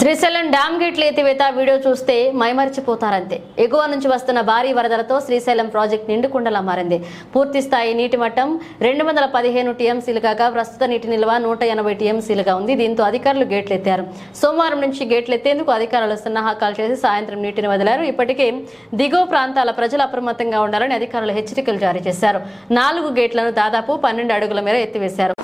Srisailam dam గేట్ల ఎత్తివేత video చూస్తే మైమరిచిపోతారంతే. ఎగువ నుంచి వస్తున్న భారీ వరదలతో శ్రీశైలం ప్రాజెక్ట్ నిండుకుండలా మారింది. పూర్తి స్థాయి నీటి మట్టం 215 టీఎంసీలు కాగా ప్రస్తుత నీటి నిల్వ 180 టీఎంసీలుగా ఉంది. దీంతో అధికారులు గేట్లు ఎత్తారు. సోమవారం నుంచి గేట్లు ఎత్తేందుకు అధికారులు సన్నాహకాలు చేసి సాయంత్రం నీటిని వదిలారు. ఇప్పటికే దిగువ ప్రాంతాల ప్రజలు అప్రమత్తంగా ఉండాలని అధికారులు హెచ్చరికలు జారీ చేశారు. 4 గేట్లను దాదాపు 12 అడుగుల మేర ఎత్తివేశారు.